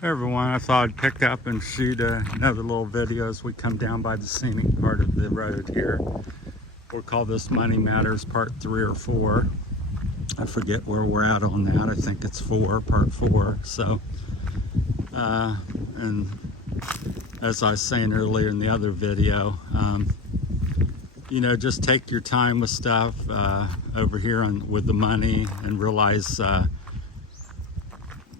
Hey everyone, I thought I'd pick up and shoot another little video as we come down by the scenic part of the road here. We'll call this Money Matters Part 3 or 4. I forget where we're at on that. I think it's Part 4. So, and as I was saying earlier in the other video, you know, just take your time with stuff over here with the money and realize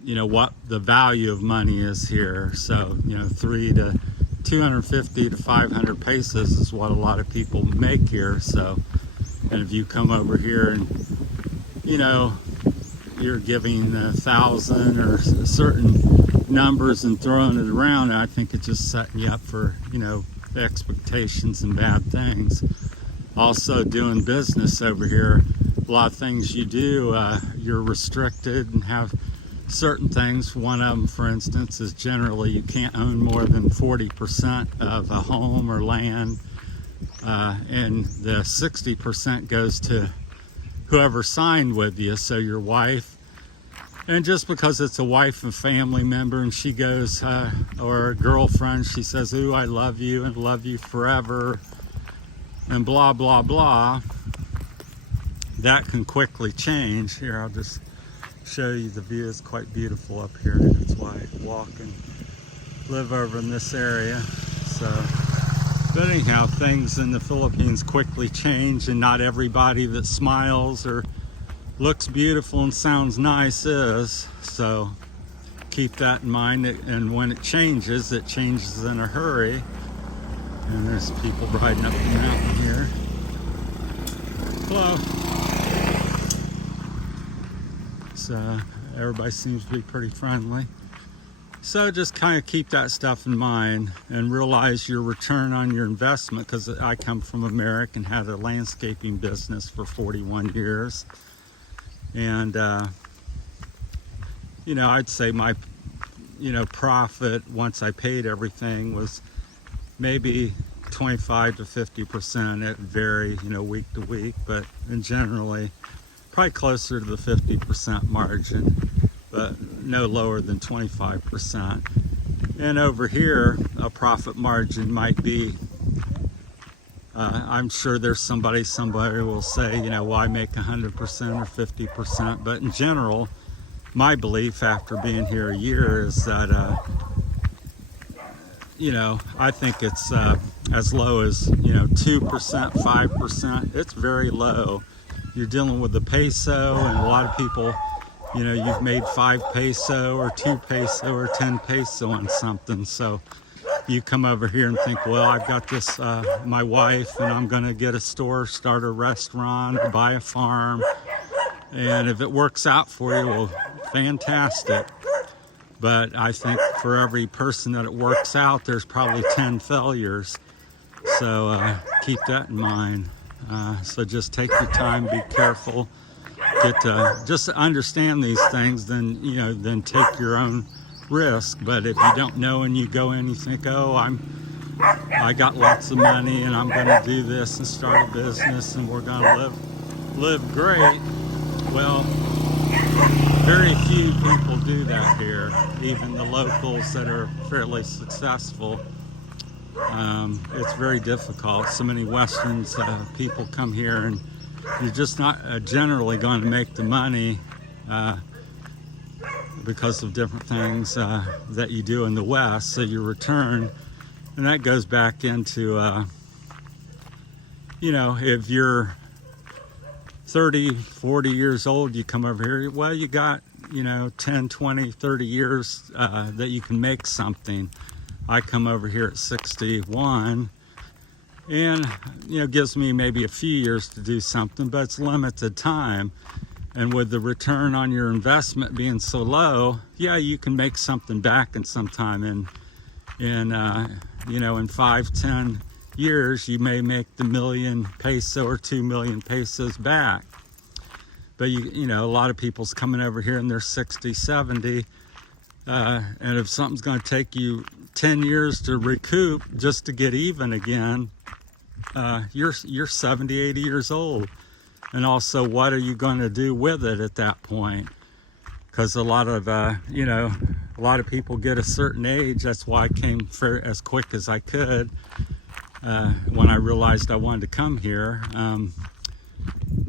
you know what the value of money is here. So, you know, 250 to 500 pesos is what a lot of people make here. So, and if you come over here and, you know, you're giving 1,000 or certain numbers and throwing it around, I think it's just setting you up for, you know, expectations and bad things. Also, doing business over here, a lot of things you do, you're restricted and have certain things. One of them, for instance, is generally you can't own more than 40% of a home or land, and the 60% goes to whoever signed with you, so your wife. And just because it's a wife and family member and she goes, or a girlfriend, she says, "Ooh, I love you and love you forever," and blah, blah, blah, that can quickly change. Here, I'll just show you the view. Is quite beautiful up here. That's why I walk and live over in this area. So, but anyhow, things in the Philippines quickly change, and not everybody that smiles or looks beautiful and sounds nice is. So keep that in mind, and when it changes in a hurry. And there's people riding up the mountain here. Hello. So everybody seems to be pretty friendly. So just kind of keep that stuff in mind and realize your return on your investment, because I come from America and had a landscaping business for 41 years. And, you know, I'd say my, you know, profit once I paid everything was maybe 25 to 50%. It vary, you know, week to week, but in generally, probably closer to the 50% margin, but no lower than 25%. And over here, a profit margin might be, I'm sure there's somebody will say, you know, well, I make 100% or 50%, but in general, my belief after being here a year is that, you know, I think it's as low as, you know, 2%, 5%. It's very low. You're dealing with the peso, and a lot of people, you know, you've made 5 peso or 2 peso or 10 peso on something. So you come over here and think, well, I've got this, my wife, and I'm going to get a store, start a restaurant, or buy a farm. And if it works out for you, well, fantastic. But I think for every person that it works out, there's probably 10 failures. So keep that in mind. So just take your time, be careful, just understand these things, then, you know, then take your own risk. But if you don't know and you go in, you think, oh, I got lots of money and I'm going to do this and start a business and we're going to live great. Well, very few people do that here, even the locals that are fairly successful. It's very difficult. So many Westerns people come here, and you're just not generally going to make the money because of different things that you do in the West. So your return, and that goes back into, you know, if you're 30, 40 years old, you come over here, well, you got, you know, 10, 20, 30 years that you can make something. I come over here at 61, and, you know, gives me maybe a few years to do something, but it's limited time. And with the return on your investment being so low, yeah, you can make something back in some time. And you know, in 5, 10 years, you may make the million peso or 2 million pesos back. But you know, a lot of people's coming over here and they're 60, 70, and if something's going to take you 10 years to recoup just to get even again, you're 70, 80 years old. And also, what are you going to do with it at that point? because a lot of you know, a lot of people get a certain age. That's why I came for as quick as I could when I realized I wanted to come here,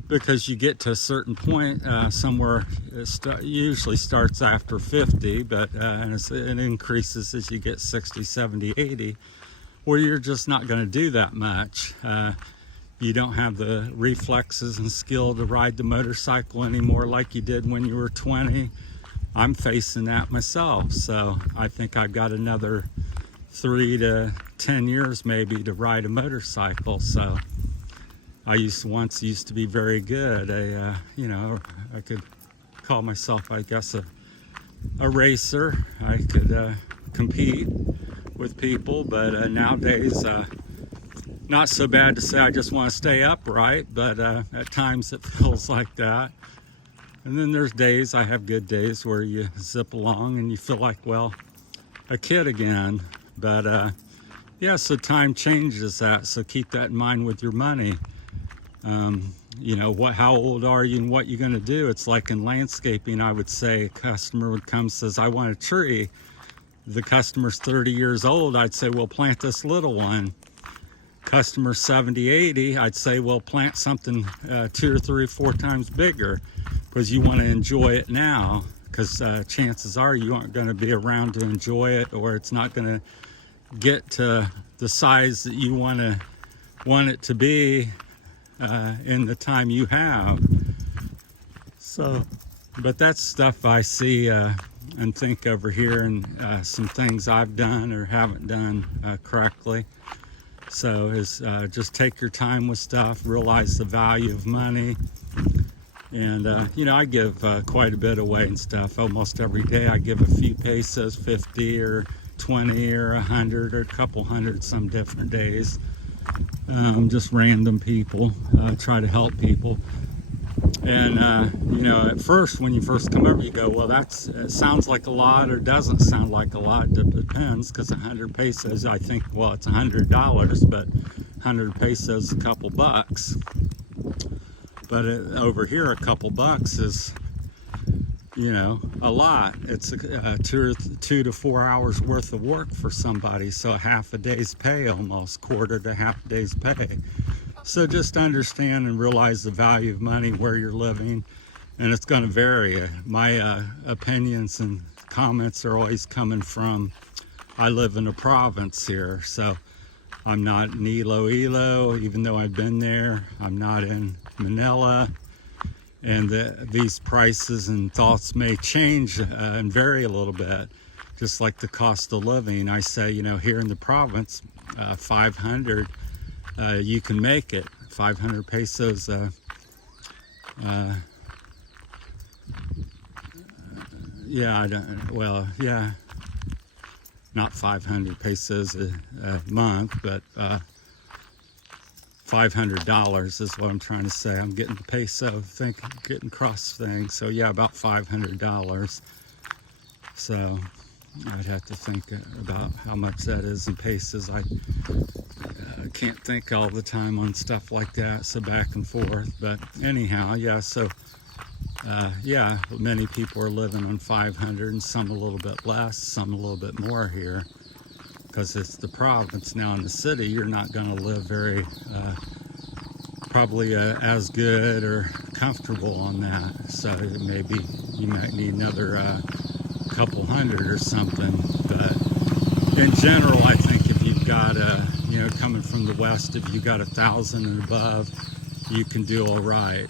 because you get to a certain point somewhere. Usually starts after 50, but and it increases as you get 60, 70, 80, where you're just not going to do that much. You don't have the reflexes and skill to ride the motorcycle anymore like you did when you were 20. I'm facing that myself, so I think I've got another 3 to 10 years maybe to ride a motorcycle. So I once used to be very good. You know, I could call myself, I guess, a racer. I could compete with people, but nowadays, not so bad to say I just want to stay upright, but at times it feels like that. And then there's days, I have good days where you zip along and you feel like, well, a kid again. But yeah, so time changes that, so keep that in mind with your money. You know, how old are you and what you're going to do? It's like in landscaping, I would say a customer would come and says, I want a tree. The customer's 30 years old, I'd say, well, plant this little one. Customer 70, 80, I'd say, well, plant something 2 or 3 or 4 times bigger, because you want to enjoy it now, because chances are you aren't going to be around to enjoy it, or it's not going to get to the size that you want it to be in the time you have. So, but that's stuff I see and think over here, and some things I've done or haven't done correctly. So is just take your time with stuff, realize the value of money. And you know, I give quite a bit away and stuff. Almost every day I give a few pesos, 50 or 20 or 100 or a couple hundred some different days. Just random people, try to help people. And you know, at first when you first come over, you go, well, it sounds like a lot or doesn't sound like a lot. It depends, because 100 pesos, I think, well, it's $100, but 100 pesos, a couple bucks. But over here, a couple bucks is, you know, a lot. It's 2 to 4 hours worth of work for somebody, so half a day's pay, almost quarter to half a day's pay. So just understand and realize the value of money where you're living, and it's going to vary. My opinions and comments are always coming from, I live in a province here, so I'm not in Iloilo, even though I've been there. I'm not in Manila, and these prices and thoughts may change and vary a little bit, just like the cost of living. I say, you know, here in the province, 500, you can make it. 500 pesos, yeah, well, yeah, not 500 pesos a month, but $500 is what I'm trying to say. I'm getting the peso, getting cross things. So yeah, about $500. So I'd have to think about how much that is in pesos. I can't think all the time on stuff like that, so back and forth. But anyhow, yeah, so yeah, many people are living on 500, and some a little bit less, some a little bit more here, because it's the province. Now in the city, you're not going to live very probably as good or comfortable on that. So maybe you might need another couple hundred or something. But in general, I think if you've got you know, coming from the west, if you got 1,000 and above, you can do all right.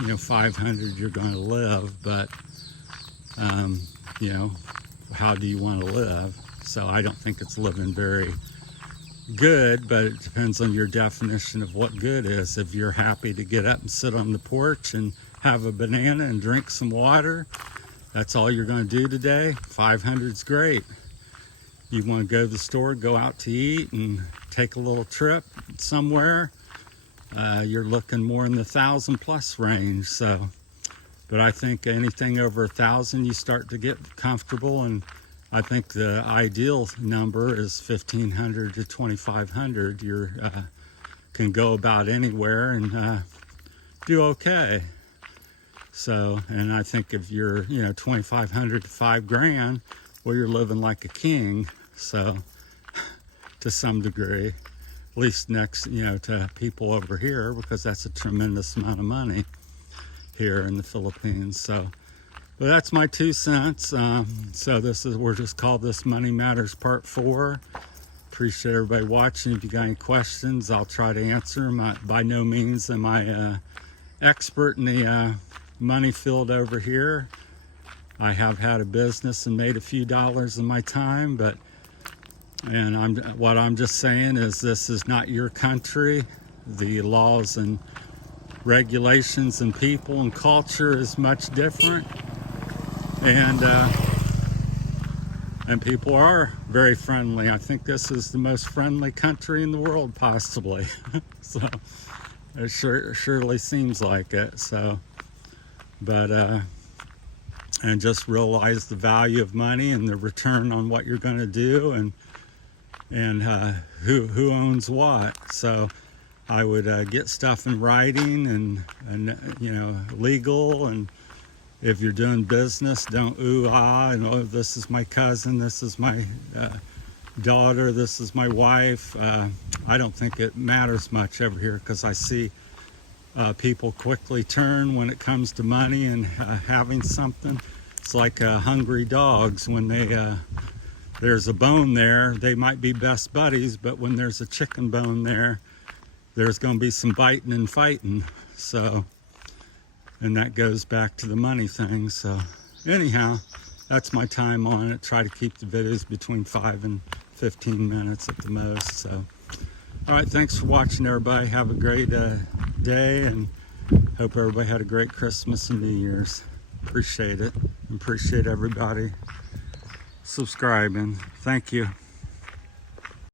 You know, 500 you're going to live, but you know, how do you want to live? So I don't think it's living very good, but it depends on your definition of what good is. If you're happy to get up and sit on the porch and have a banana and drink some water, that's all you're going to do today, 500's great. You want to go to the store, go out to eat, and take a little trip somewhere, you're looking more in the 1,000 plus range. So, but I think anything over 1,000, you start to get comfortable, and I think the ideal number is 1,500 to 2,500. You can go about anywhere and do okay. So, and I think if you're, you know, 2,500 to 5 grand, well, you're living like a king. So, to some degree, at least next, you know, to people over here, because that's a tremendous amount of money here in the Philippines. So, but that's my 2 cents. So we're just called this Money Matters Part 4. Appreciate everybody watching. If you got any questions, I'll try to answer them. By no means am I expert in the money field over here. I have had a business and made a few dollars in my time, what I'm just saying is this is not your country. The laws and regulations and people and culture is much different, and people are very friendly. I think this is the most friendly country in the world, possibly. So it surely seems like it. So, but and just realize the value of money and the return on what you're going to do, and who owns what. So I would get stuff in writing and you know, legal, and if you're doing business, don't ooh-ah and, oh, this is my cousin, this is my daughter, this is my wife. I don't think it matters much over here, because I see people quickly turn when it comes to money and having something. It's like hungry dogs. When there's a bone there, they might be best buddies, but when there's a chicken bone there, there's going to be some biting and fighting. So, and that goes back to the money thing. So anyhow, that's my time on it. Try to keep the videos between 5 and 15 minutes at the most. So, all right, thanks for watching, everybody. Have a great day, and hope everybody had a great Christmas and New Year's. Appreciate it. Appreciate everybody subscribing. Thank you.